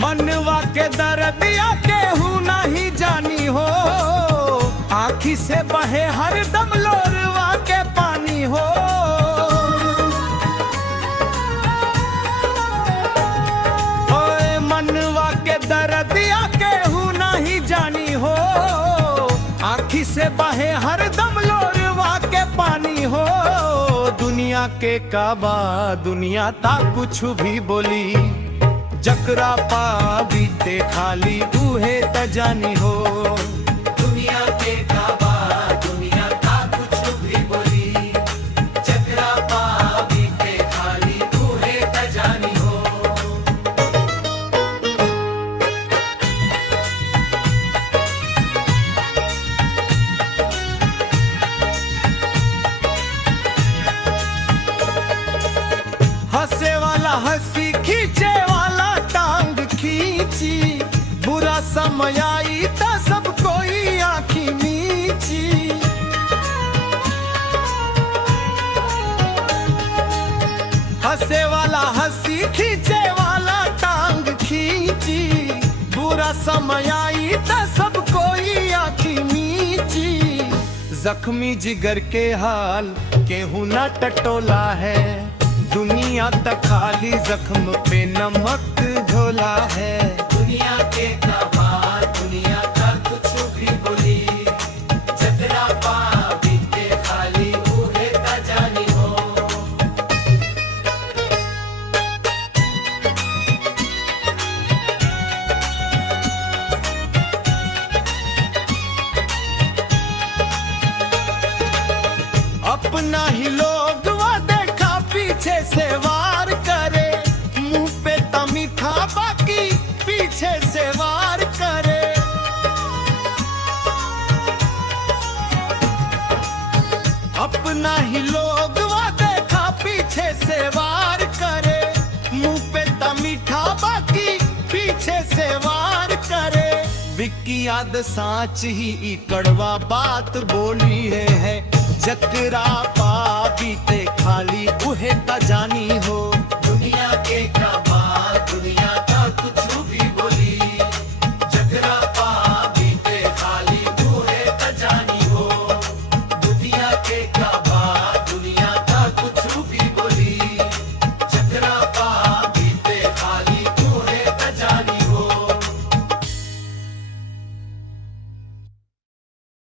मनवा के दर्दिया केहू नहीं जानी हो, आँखी से बहे हरदम लोरवा के पानी हो। ओए मनवा के दर्दिया केहू नहीं जानी हो, आँखी से बहे हरदम लोरवा के पानी हो। दुनिया के काबा दुनिया ता कुछ भी बोली, जकरा पा बीते खाली उहे त जानी हो। दुनिया के काबा दुनिया ता कुछ भी बोली, जकरा पा बीते खाली उहे त जानी हो। हंसे वाला हंसी खींचे वाला टांग खींची, बुरा समय आई तो सब कोई आँखी नीची। हंसे वाला हंसी खींचे वाला टांग खींची, बुरा समय आई तो सब कोई आँखी नीची। जख्मी जिगर के हाल केहू न टटोला है, दुनिया तक खाली जख्म पे नमक घोला है। दुनिया के काबा दुनिया का कुछ भी बोली, जकरा पा बीते खाली उहे त जानी हो। अपना ही लोग देखा पीछे से वार करे, मुंह पे तमीठा बाकी पीछे से वार करे। अपना ही लोग देखा पीछे से वार करे, मुंह पे तमीठा बाकी पीछे से वार करे। विक्की याद सांच ही कड़वा बात बोली है, जकरा पा बीते खाली उहे त जानी हो।